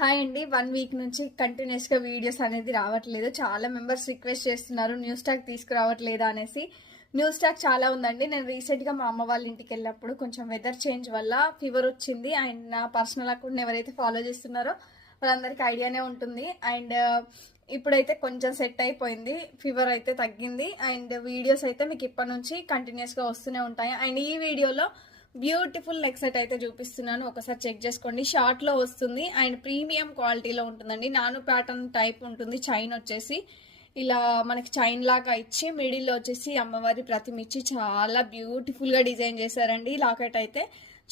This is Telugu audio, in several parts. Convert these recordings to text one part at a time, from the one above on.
హాయ్ అండి. 1 వీక్ నుంచి కంటిన్యూస్గా వీడియోస్ అనేది రావట్లేదు. చాలా మెంబర్స్ రిక్వెస్ట్ చేస్తున్నారు న్యూ స్టాక్ తీసుకురావట్లేదా అనేసి. న్యూ స్టాక్ చాలా ఉందండి. నేను రీసెంట్గా మా అమ్మ వాళ్ళ ఇంటికి వెళ్ళినప్పుడు కొంచెం వెదర్ చేంజ్ వల్ల ఫీవర్ వచ్చింది. అండ్ నా పర్సనల్ అకౌంట్ని ఎవరైతే ఫాలో చేస్తున్నారో వాళ్ళందరికీ ఐడియానే ఉంటుంది. అండ్ ఇప్పుడైతే కొంచెం సెట్ అయిపోయింది, ఫీవర్ అయితే తగ్గింది. అండ్ వీడియోస్ అయితే మీకు ఇప్పటి నుంచి కంటిన్యూస్గా వస్తూనే ఉంటాయి. అండ్ ఈ వీడియోలో బ్యూటిఫుల్ నెక్ సెట్ అయితే చూపిస్తున్నాను, ఒకసారి చెక్ చేసుకోండి. షార్ట్ లో వస్తుంది అండ్ ప్రీమియం క్వాలిటీలో ఉంటుందండి. నాను ప్యాటర్న్ టైప్ ఉంటుంది. చైన్ వచ్చేసి ఇలా మనకి చైన్ లాగా ఇచ్చి మిడిల్లో వచ్చేసి అమ్మవారి ప్రతిమ ఇచ్చి చాలా బ్యూటిఫుల్ గా డిజైన్ చేశారండి. లాకెట్ అయితే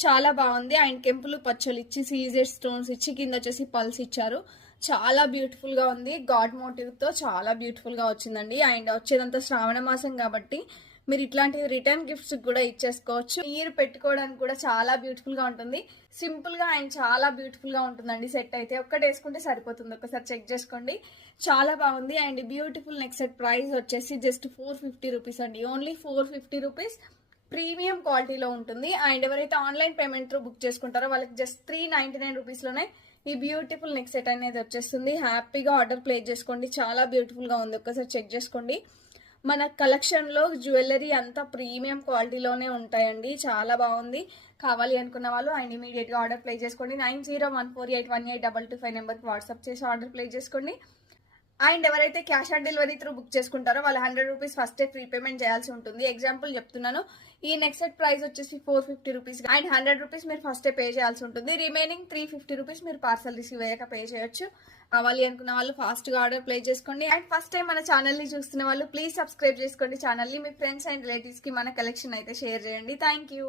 చాలా బాగుంది. అండ్ కెంపులు పచ్చలు ఇచ్చి సీజెడ్ స్టోన్స్ ఇచ్చి కింద వచ్చేసి పల్స్ ఇచ్చారు. చాలా బ్యూటిఫుల్ గా ఉంది. గాడ్ మోటివ్ తో చాలా బ్యూటిఫుల్ గా వచ్చిందండి. అండ్ వచ్చేదంతా శ్రావణ మాసం కాబట్టి మీరు ఇట్లాంటి రిటర్న్ గిఫ్ట్స్ కూడా ఇచ్చేసుకోవచ్చు. మీరు పెట్టుకోవడానికి కూడా చాలా బ్యూటిఫుల్ గా ఉంటుంది. సింపుల్ గా అండ్ చాలా బ్యూటిఫుల్ గా ఉంటుందండి. సెట్ అయితే ఒక్కటి వేసుకుంటే సరిపోతుంది. ఒకసారి చెక్ చేసుకోండి, చాలా బాగుంది. And beautiful neck set price వచ్చేసి జస్ట్ 450 రూపీస్ అండి. Only 450 rupees. ప్రీమియం క్వాలిటీలో ఉంటుంది. అండ్ ఎవరైతే ఆన్లైన్ పేమెంట్ తో బుక్ చేసుకుంటారో వాళ్ళకి జస్ట్ 399 రూపీస్ లోనే ఈ బ్యూటిఫుల్ నెక్ సెట్ అనేది వచ్చేస్తుంది. హ్యాపీగా ఆర్డర్ ప్లేస్ చేసుకోండి. చాలా బ్యూటిఫుల్ గా ఉంది, ఒకసారి చెక్ చేసుకోండి. మన కలెక్షన్లో జ్యువెలరీ అంతా ప్రీమియం క్వాలిటీలోనే ఉంటాయండి. చాలా బాగుంది. కావాలి అనుకున్న వాళ్ళు అండ్ ఇమీడియట్గా ఆర్డర్ ప్లేస్ చేసుకోండి. 9014818225 నెంబర్కి వాట్సాప్ చేసి ఆర్డర్ ప్లేస్ చేసుకోండి. అండ్ ఎవరైతే cash on delivery through book చేసుకుంటారో వాళ్ళు 100 రూపీస్ ఫస్ట్ ప్రీ పేమెంట్ చేయాల్సి ఉంటుంది. ఎగ్జాంపుల్ చెప్తున్నాను, ఈ నెక్స్ట్ సెట్ ప్రైస్ వచ్చేసి 450 రూపీస్ అండ్ 100 రూపీస్ మీరు ఫస్ట్ పే చేయాల్సి ఉంటుంది. రిమైనింగ్ 350 రూపీస్ మీరు పార్సల్ రిసీవ్ అయ్యాక పే చేయొచ్చు. కావాలి అనుకున్న వాళ్ళు ఫాస్ట్ గా ఆర్డర్ ప్లేస్ చేసుకోండి. అండ్ ఫస్ట్ టైం మన ఛానల్ ని చూస్తున్న వాళ్ళు ప్లీజ్ సబ్స్క్రైబ్ చేసుకోండి ఛానల్ ని. మీ ఫ్రెండ్స్ అండ్ రిలేటివ్స్ కి మన కలెక్షన్ అయితే షేర్ చేయండి. Thank you.